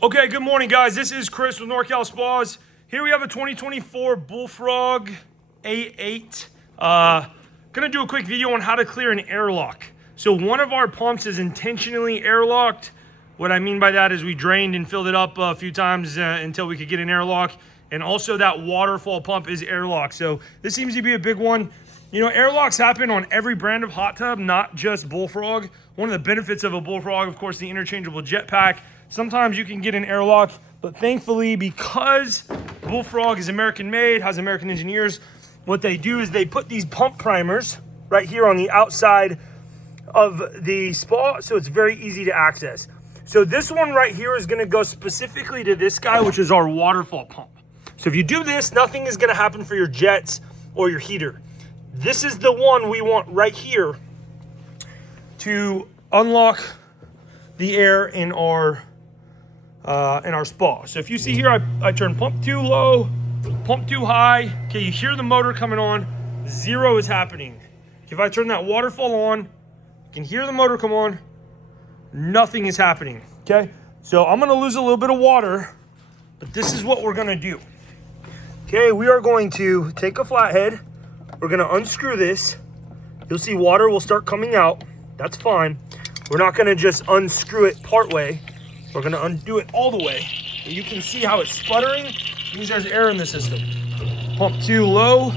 Okay, good morning, guys. This is Chris with NorCal Spas. Here we have a 2024 Bullfrog A8. Gonna do a quick video on how to clear an airlock. So one of our pumps is intentionally airlocked. What I mean by that is we drained and filled it up a few times until we could get an airlock. And also that waterfall pump is airlocked. So this seems to be a big one. You know, airlocks happen on every brand of hot tub, not just Bullfrog. One of the benefits of a Bullfrog, of course, the interchangeable jetpack. Sometimes you can get an airlock, but thankfully, because Bullfrog is American made, has American engineers, what they do is they put these pump primers right here on the outside of the spa, so it's very easy to access. So this one right here is gonna go specifically to this guy, which is our waterfall pump. So if you do this, nothing is gonna happen for your jets or your heater. This is the one we want right here to unlock the air in our spa. So if you see here, I turn pump 2 low, pump 2 high. Okay, you hear the motor coming on, 0 is happening. If I turn that waterfall on, you can hear the motor come on, nothing is happening, okay? So I'm gonna lose a little bit of water, but this is what we're gonna do. Okay, we are going to take a flathead, we're gonna unscrew this. You'll see water will start coming out, that's fine. We're not gonna just unscrew it part way. We're gonna undo it all the way. And you can see how it's sputtering. It means there's air in the system. Pump 2 low,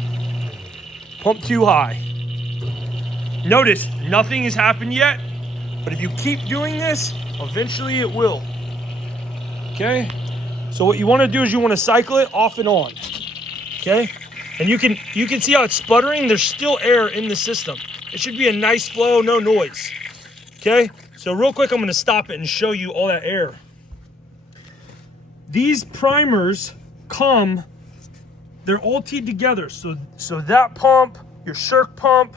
pump 2 high. Notice, nothing has happened yet, but if you keep doing this, eventually it will. Okay? So what you wanna do is you wanna cycle it off and on. Okay? And you can see how it's sputtering. There's still air in the system. It should be a nice flow, no noise. Okay? So real quick, I'm gonna stop it and show you all that air. These primers they're all teed together. So that pump, your Shirk pump,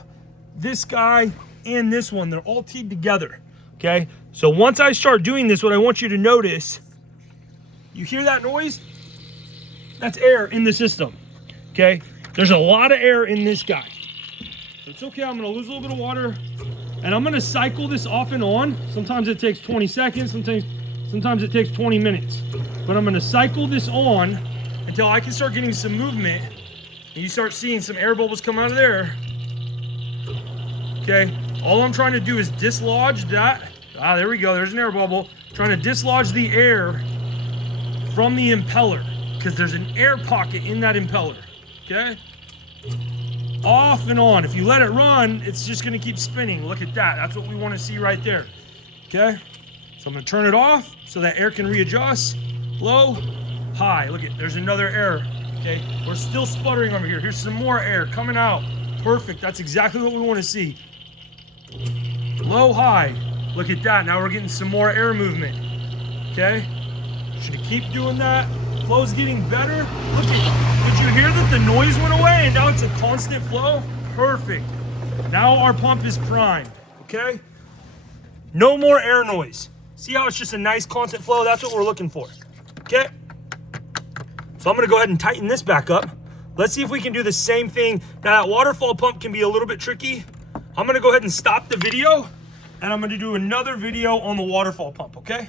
this guy, and this one, they're all teed together, okay? So once I start doing this, what I want you to notice, you hear that noise? That's air in the system, okay? There's a lot of air in this guy. So it's okay, I'm gonna lose a little bit of water. And I'm gonna cycle this off and on. Sometimes it takes 20 seconds, sometimes it takes 20 minutes. But I'm gonna cycle this on until I can start getting some movement and you start seeing some air bubbles come out of there. Okay, all I'm trying to do is dislodge that. There we go, there's an air bubble. Trying to dislodge the air from the impeller because there's an air pocket in that impeller, okay? Off and on. If you let it run, it's just gonna keep spinning. Look at that. That's what we wanna see right there. Okay? So I'm gonna turn it off so that air can readjust. Low, high. Look at, there's another air. Okay? We're still sputtering over here. Here's some more air coming out. Perfect. That's exactly what we wanna see. Low, high. Look at that. Now we're getting some more air movement. Okay? Should keep doing that. Flow's getting better. Look at, did you hear that the noise went away and now it's a constant flow? Perfect. Now our pump is primed, okay? No more air noise. See how it's just a nice constant flow? That's what we're looking for, okay? So I'm gonna go ahead and tighten this back up. Let's see if we can do the same thing. Now that waterfall pump can be a little bit tricky. I'm gonna go ahead and stop the video and I'm gonna do another video on the waterfall pump, okay?